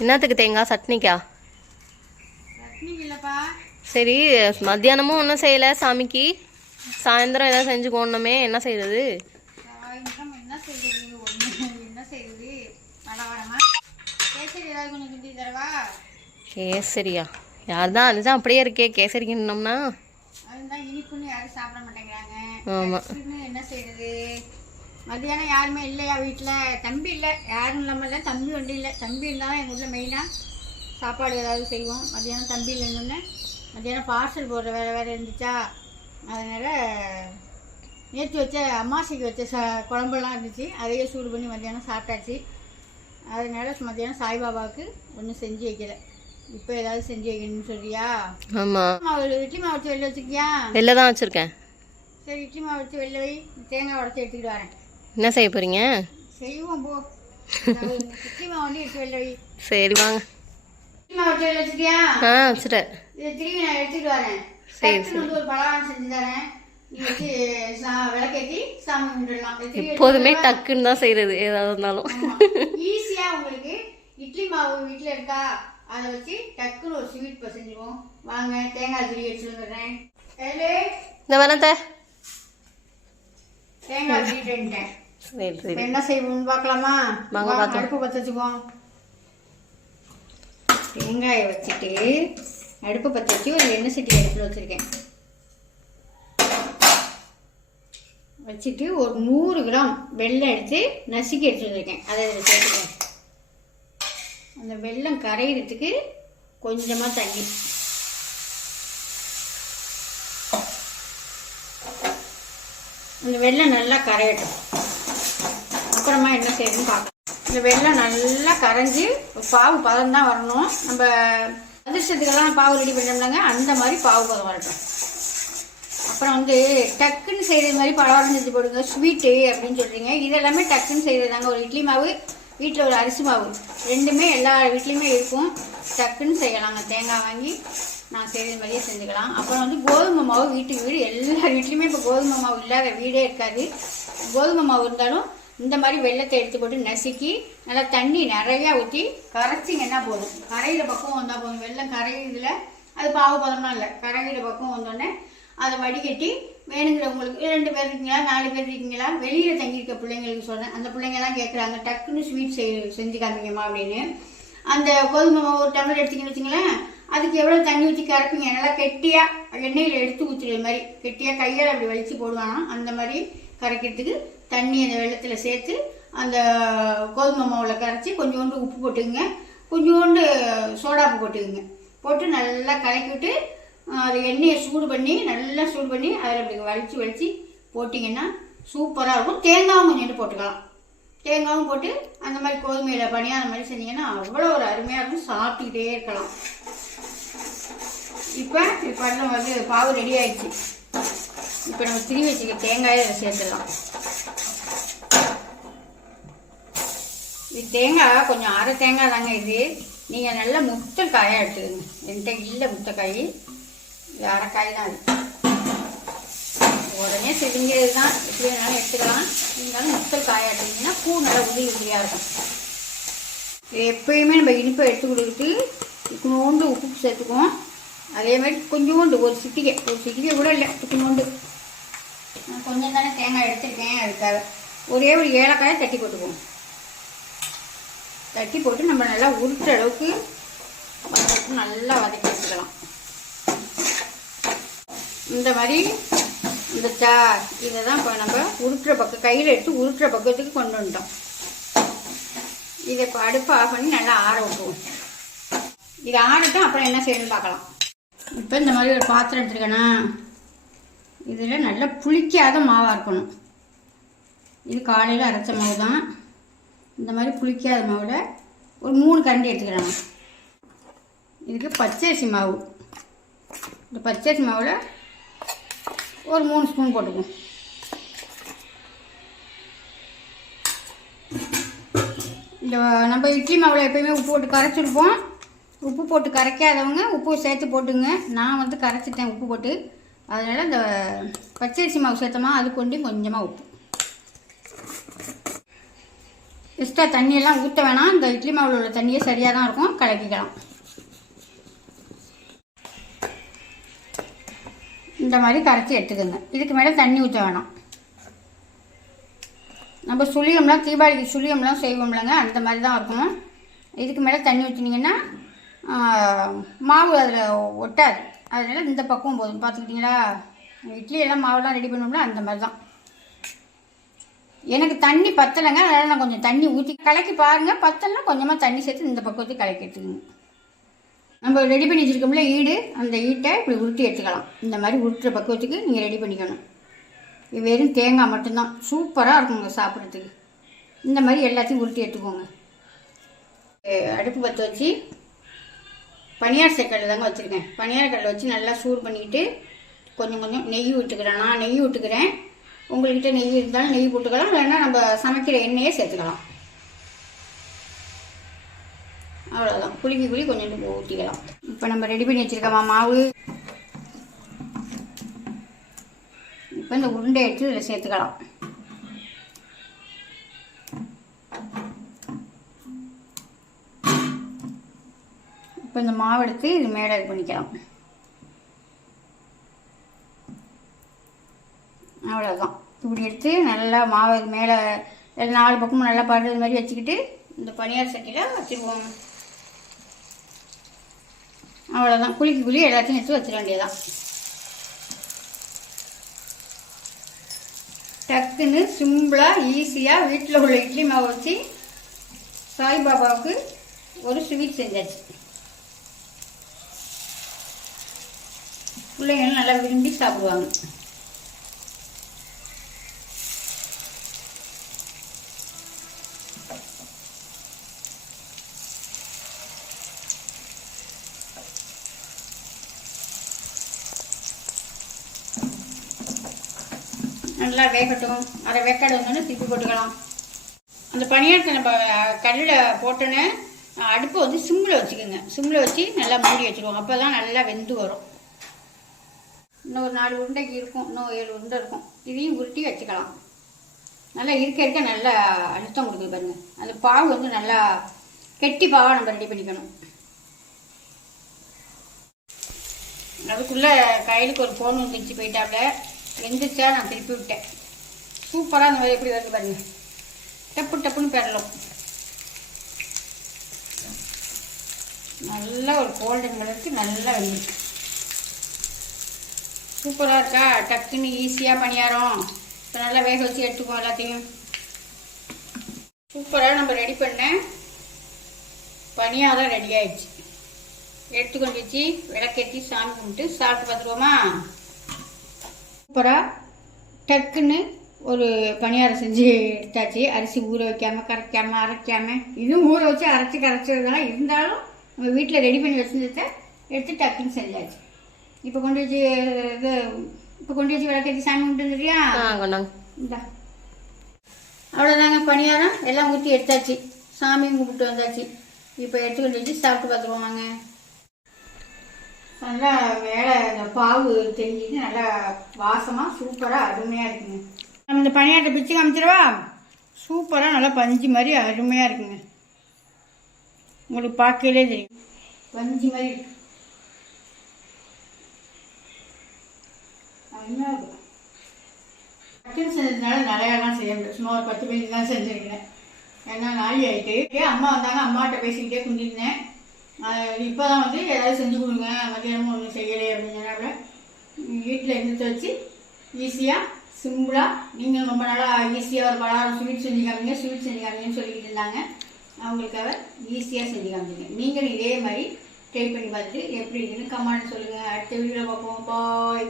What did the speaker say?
என்னத்துக்கு தேங்காய்? சட்னிக்கா? சரி மத்தியானமும் ஒன்றும் செய்யலை சாமிக்கு. சாயந்தரம் என்ன செய்யறது சாயந்தரம் என்ன தரவா? கேசரியா? யார் தான் அதுதான் அப்படியே இருக்கே கேசரி அதுதான் இனிப்புன்னு யாரும் சாப்பிட மாட்டேங்கிறாங்க. ஆமா. கட்சின்னு என்ன செய்யுது மத்தியானம் யாருமே இல்லையா வீட்டில் தம்பி இல்லை. யாரும் இல்லாமல் இல்லை. தம்பி ஒன்று இல்லை. தம்பி இருந்தாலும் எங்கள் வீட்டில் மெயினாக சாப்பாடு ஏதாவது செய்வோம். மத்தியானம் தம்பி இல்லைன்னு. மத்தியானம் பார்சல் போடுற வேலை வேறு இருந்துச்சா? அதனால் நேற்று வச்ச அம்மாசிக்கு வச்ச ச குழம்பெல்லாம் இருந்துச்சு. அதையே சூடு பண்ணி மத்தியானம் சாப்பிட்டாச்சு. அதனால மத்தியானம் சாய்பாபாவுக்கு ஒன்றும் செஞ்சு வைக்கல. இப்போ ஏதாவது செஞ்சு வைக்கணும்னு சொல்றியா? ஆமாம் மாவு இட்லி மாவு வச்சு வெளில வச்சுக்கியா வெளில தான் வச்சுருக்கேன். சரி இட்லி மாவு வச்சு வெளில வை. தேங்காய் உடச்சி எடுத்துக்கிட்டு வரேன். என்ன செய்ய போகிறீங்க செய்வோம் போ. சரி வாங்க. ஆ வச்சுட்டேன். திரும்பி நான் எடுத்துக்கிட்டு வரேன். சரி, வந்து ஒரு பலகாரம் செஞ்சு தரேன். எப்போதுமே டக்குன்னு தான் செய்கிறது ஏதாவது இருந்தாலும். ஈஸியாக உங்களுக்கு இட்லி மாவு வீட்டில் இருக்கா? அதை வச்சு டக்குன்னு ஒரு ஸ்வீட் இப்போ செஞ்சுருவோம் வாங்க தேங்காய் துருவி வச்சு வந்துடுறேன். இந்த வரத்த தேங்காய் துருவிட்டேன் சரி சரி. என்ன செய்வோம்னு பார்க்கலாமா? வாங்க பார்க்கலாம். அடுப்பு பற்ற வச்சுக்குவோம் தேங்காயை வச்சுட்டு அடுப்பு பற்ற வச்சு ஒரு எண்ணெய் சட்டி அடுப்பில் வச்சுருக்கேன். வச்சுட்டு ஒரு நூறு கிராம் வெல்லம் எடுத்து நசுக்கி எடுத்து வச்சுருக்கேன். அதை இதில் சேர்த்துக்கேன் அந்த வெல்லம் கரையிறதுக்கு கொஞ்சமாக தண்ணி. அந்த வெல்லம் நல்லா கரையட்டும். அப்புறமா என்ன செய்யணும்னு பார்க்கலாம். இந்த வெள்ளம் நல்லா கரைஞ்சி பாவு பதம் தான் வரணும். நம்ம அதிர்ஷ்டத்துக்கெல்லாம் பாவு ரெடி பண்ணோம்னாங்க அந்த மாதிரி பாவு பதம் வரட்டும். அப்புறம் வந்து டக்குன்னு செய்கிறது மாதிரி பலவரம் செஞ்சு போடுங்க ஸ்வீட்டு அப்படின்னு சொல்கிறீங்க இதெல்லாமே டக்குன்னு செய்கிறது தாங்க. ஒரு இட்லி மாவு வீட்டில் ஒரு அரிசி மாவு. ரெண்டுமே எல்லா வீட்லேயுமே இருக்கும். டக்குன்னு செய்யலாங்க. தேங்காய் வாங்கி நான் செய்கிற மாதிரியே செஞ்சுக்கலாம். அப்புறம் வந்து கோதுமை மாவு வீட்டுக்கு வீடு. எல்லா வீட்லேயுமே இப்போ கோதுமை மாவு இல்லாத வீடே இருக்காது. கோதுமை மாவு இருந்தாலும் இந்த மாதிரி வெள்ளத்தை எடுத்து போட்டு நசுக்கி நல்லா தண்ணி நிறையா ஊற்றி கரைச்சிங்கன்னா போதும். கரையிற பக்கம் வந்தால் போதும். வெள்ளம் கரையிறதுல அது பாவு பதம்லாம் இல்லை. கரையிற பக்கம் வந்தோடனே அதை வடிகட்டி வேணுங்கிறவங்களுக்கு ரெண்டு பேர் இருக்கீங்களா? நாலு பேர் இருக்கீங்களா? வெளியில் தங்கியிருக்க பிள்ளைங்களுக்கு சொல்கிறேன் அந்த பிள்ளைங்க தான் கேட்குறாங்க டக்குன்னு ஸ்வீட் செய் செஞ்சு காமிங்கம்மா அப்படின்னு. அந்த கோதுமை மாவு ஒரு டம்ளர் எடுத்திங்கன்னு வச்சுங்களேன் அதுக்கு எவ்வளோ தண்ணி ஊற்றி கரைப்பீங்க? நல்லா கெட்டியாக எண்ணெயில் எடுத்து ஊற்றுற மாதிரி. கெட்டியாக கையால் அப்படி வலித்து போடுவானா அந்த மாதிரி கரைக்கிறதுக்கு தண்ணி அந்த வெள்ளத்தில் சேர்த்து அந்த கோதுமை மாவில் கரைச்சி கொஞ்சோண்டு உப்பு போட்டுக்குங்க. கொஞ்சோண்டு சோடாப்பு போட்டுக்குங்க. போட்டு நல்லா கலக்கிவிட்டு அது எண்ணெயை சூடு பண்ணி நல்லா சூடு பண்ணி அதில் அப்படி வலிச்சு வலிச்சு போட்டிங்கன்னா சூப்பராக இருக்கும். தேங்காயும் கொஞ்சோண்டு போட்டுக்கலாம். தேங்காயும் போட்டு அந்த மாதிரி கோதுமையில் பணியாரம் மாதிரி செஞ்சிங்கன்னா அவ்வளோ ஒரு அருமையாக இருக்கும். சாப்பிட்டுக்கிட்டே இருக்கலாம். இப்போ இப்போ வந்து பாவு ரெடி ஆயிடுச்சு. இப்போ நம்ம திரும்பி வச்சுக்க தேங்காயை சேர்த்துடலாம். இது தேங்காய் கொஞ்சம் அரை தேங்காய் தாங்க இது. நீங்கள் நல்ல காயாக எடுத்துக்கோங்க. என்கிட்ட இல்லை முட்டைக்காய் இது அரைக்காய் தான் இது. உடனே செடிங்கிறது தான். எப்படி வேணாலும் எடுத்துக்கலாம். இருந்தாலும் முத்தல் காய எடுத்தீங்கன்னா பூ நல்லா உதவி உதவியாக இருக்கும். இது எப்பயுமே நம்ம இனிப்பை எடுத்து கொடுத்துட்டு இக்குனோண்டு உப்பு சேர்த்துக்குவோம். அதே மாதிரி கொஞ்சோண்டு ஒரு சிட்டிகை. ஒரு சிட்டிகை கூட இல்லை இக்குனோண்டு. உண்டு கொஞ்சம் தானே தேங்காய் எடுத்துருக்கேன். அதுக்காக ஒரே ஒரு ஏலக்காயை தட்டி போட்டுக்குவோம். தட்டி போட்டு நம்ம நல்லா உருட்டுற அளவுக்கு நல்லா வதக்கி வச்சுக்கலாம் இந்த மாதிரி இந்த சா இதை தான் இப்போ நம்ம உருட்டுற பக்கம் கையில் எடுத்து உருட்டுற பக்கத்துக்கு கொண்டு வந்துட்டோம். இதை இப்போ அடுப்பு ஆஃப் பண்ணி நல்லா ஆற விட்டுருவோம். இது ஆறட்டும் அப்புறம் என்ன செய்யணும்னு பார்க்கலாம். இப்போ இந்த மாதிரி ஒரு பாத்திரம் எடுத்துருக்கேனா? இதில் நல்லா புளிக்காத மாவாக இருக்கணும். இது காலையில் அரைச்ச மாவு தான் இந்த மாதிரி புளிக்காத மாவில் ஒரு மூணு கரண்டி எடுத்துக்கிறாங்க இதுக்கு பச்சரிசி மாவு. இந்த பச்சரிசி மாவில் ஒரு மூணு ஸ்பூன் போட்டுக்குவோம் இந்த நம்ம இட்லி மாவில் எப்பயுமே உப்பு போட்டு கரைச்சிருப்போம். உப்பு போட்டு கரைக்காதவங்க உப்பு சேர்த்து போட்டுங்க. நான் வந்து கரைச்சிட்டேன் உப்பு போட்டு. அதனால் இந்த பச்சரிசி மாவு சேர்த்தோமா அது கொண்டு கொஞ்சமாக உப்பு. எக்ஸ்ட்ரா தண்ணியெல்லாம் ஊற்ற வேணாம். இந்த இட்லி மாவில் உள்ள தண்ணியே சரியாக தான் இருக்கும். கலக்கிக்கலாம். இந்த மாதிரி கரைச்சி எடுத்துக்கோங்க. இதுக்கு மேலே தண்ணி ஊற்ற வேணாம். நம்ம சுழியம்லாம் தீபாவளிக்கு சுழியம்லாம் செய்வோம்லங்க அந்த மாதிரி தான் இருக்கும். இதுக்கு மேலே தண்ணி ஊற்றினீங்கன்னா மாவு அதில் ஒட்டாது. அதனால் இந்த பக்கம் போதும். பார்த்துக்கிட்டிங்களா? இட்லி எல்லாம் மாவுலாம் ரெடி பண்ணுவோம்ல அந்த மாதிரி தான் எனக்கு தண்ணி பத்தலைங்க. அதனால் நான் கொஞ்சம் தண்ணி ஊற்றி கலக்கி பாருங்கள் பத்தலைன்னா கொஞ்சமாக தண்ணி சேர்த்து இந்த பக்கத்துக்கு கலக்கி எடுத்துக்கோங்க. நம்ம ரெடி பண்ணி வச்சுருக்கோம்ல ஈடு. அந்த ஈட்டை இப்படி உருட்டி எடுத்துக்கலாம். இந்த மாதிரி உருட்டுற பக்குவத்துக்கு நீங்கள் ரெடி பண்ணிக்கணும். வெறும் தேங்காய் மட்டும்தான். சூப்பராக இருக்குங்க சாப்பிட்றதுக்கு. இந்த மாதிரி எல்லாத்தையும் உருட்டி எடுத்துக்கோங்க. அடுப்பு பற்ற வச்சு பனியார் செக்கல் தாங்க வச்சுருக்கேன். பனியார் கல்லை வச்சு நல்லா சூடு பண்ணிக்கிட்டு கொஞ்சம் கொஞ்சம் நெய் விட்டுக்கிறேன் நான் நெய் விட்டுக்கிறேன் உங்கள்கிட்ட நெய் இருந்தாலும் நெய் போட்டுக்கலாம். இல்லைன்னா நம்ம சமைக்கிற எண்ணெயே சேர்த்துக்கலாம். அவ்வளோதான் குலுக்கி குழி கொஞ்சம் ஊற்றிக்கலாம் இப்போ நம்ம ரெடி பண்ணி வச்சுருக்கோமா மாவு? இப்போ இந்த உருண்டை எடுத்து இதில் சேர்த்துக்கலாம். இந்த மாவு எடுத்து இது மேலே இது பண்ணிக்கலாம். அவ்வளோதான் இப்படி எடுத்து நல்லா மாவு இது மேலே எல்லா நாலு பக்கமும் நல்லா படுறது மாதிரி வச்சுக்கிட்டு இந்த பனியார் சட்டியில் வச்சுருவோம். அவ்வளோதான் குளிக்கு குழி எல்லாத்தையும் எடுத்து வச்சிட வேண்டியதான் டக்குன்னு சிம்பிளாக ஈஸியாக வீட்டில் உள்ள இட்லி மாவு வச்சு சாய்பாபாவுக்கு ஒரு ஸ்வீட் செஞ்சாச்சு. பிள்ளைங்களும் நல்லா விரும்பி சாப்பிடுவாங்க. நல்லா வேகட்டும். அதை வேக்காடு வந்தோடனே திருப்பி போட்டுக்கலாம். அந்த பணியாரத்தை நம்ம கல்லில் போட்டோன்னே அடுப்பை வந்து சிம்மில் வச்சுக்கோங்க. சிம்மில் வச்சு நல்லா மூடி வச்சுருவோம். அப்போ தான் நல்லா வெந்து வரும். இன்னும் ஒரு நாலு உருண்டைக்கு இருக்கும் இன்னும் ஏழு உருண்டை இருக்கும். இதையும் உருட்டி வச்சுக்கலாம். நல்லா இருக்க இருக்க நல்லா அழுத்தம் கொடுக்குது பாருங்கள் அந்த பாவு வந்து நல்லா கெட்டி பாவாக நம்ம ரெடி பண்ணிக்கணும். அதுக்குள்ளே கையிலுக்கு ஒரு ஃபோன் வந்துருச்சு போயிட்டாப்ல. எந்திரிச்சா நான் திருப்பி விட்டேன். சூப்பராக அந்த மாதிரி எப்படி வருது பாருங்கள் டப்பு டப்புன்னு பெறலாம். நல்லா ஒரு கோல்டன் கலருக்கு நல்லா வந்துருக்கு சூப்பராக இருக்கா? டக்குன்னு ஈஸியாக பணியாரம். இப்போ நல்லா வேக வச்சு எடுத்துக்குவோம் எல்லாத்தையும். சூப்பராக நம்ம ரெடி பண்ணேன் பணியாரம் ரெடி ஆயிடுச்சு. எடுத்துக்கொண்டு வச்சு விளக்கேற்றி சாமி கும்பிட்டு சாப்பிட்டு பார்த்துருவோமா? சூப்பராக டக்குன்னு ஒரு பணியாரம் செஞ்சு எடுத்தாச்சு. அரிசி ஊற வைக்காமல் கரைக்காமல் அரைக்காமல் இதுவும் ஊற வச்சு அரைச்சி கரைச்சதுதான் இருந்தாலும் நம்ம வீட்டில் ரெடி பண்ணி வச்சுருந்தத எடுத்து டக்குன்னு செஞ்சாச்சு. இப்போ கொண்டு வச்சு இது இப்போ கொண்டு வச்சு விளக்கேற்றி சாமி கும்பிட்டு வந்துடுறியா ஆ கொண்டாங்க. இந்தா. அவ்வளோதாங்க பணியாரம். எல்லாம் ஊற்றி எடுத்தாச்சு. சாமி கும்பிட்டு வந்தாச்சு. இப்போ எடுத்துக்கிட்டு வச்சு சாப்பிட்டு பார்த்துருவோம் வாங்க. நல்லா மேலே இந்த பாவு தெரிஞ்சுட்டு நல்லா வாசமாக சூப்பராக அருமையாக இருக்குங்க. நம்ம இந்த பணியாரத்தை பிச்சு காமிச்சிடவா? சூப்பராக நல்லா பஞ்சு மாதிரி அருமையாக இருக்குங்க. உங்களுக்கு பார்க்கலே தெரியும். பஞ்சு மாதிரி இருக்கு. அருமையாக இருக்கும் டக்குன்னு செஞ்சதுனால நிறையாலாம் செய்ய முடியும் சும்மா ஒரு பத்து பேஞ்சு தான் செஞ்சுருக்கிறேன் ஏன்னா நாளி ஆகிட்டு அம்மா வந்தாங்க. அம்மாட்ட பேசிக்கிட்டே குந்திருந்தேன் இப்போ தான் வந்து ஏதாவது செஞ்சு கொடுங்க. மத்தியானமும் ஒன்றும் செய்யலை அப்படின்னு சொன்னாப்புல. வீட்டில் எடுத்து வச்சு ஈஸியாக சிம்பிளாக நீங்கள் ரொம்ப நாளாக ஈஸியாக ஒரு பலகாரம் ஸ்வீட் செஞ்சு காமிங்க ஸ்வீட் செஞ்சு காமிங்கன்னு சொல்லிக்கிட்டு இருந்தாங்க. அவங்களுக்காக ஈஸியாக செஞ்சு காமிச்சிங்க நீங்களும் இதே மாதிரி ட்ரை பண்ணி பார்த்துட்டு எப்படி இருக்குன்னு கமெண்ட் சொல்லுங்கள் அடுத்த வீடியோவில் பார்ப்போம். பாய்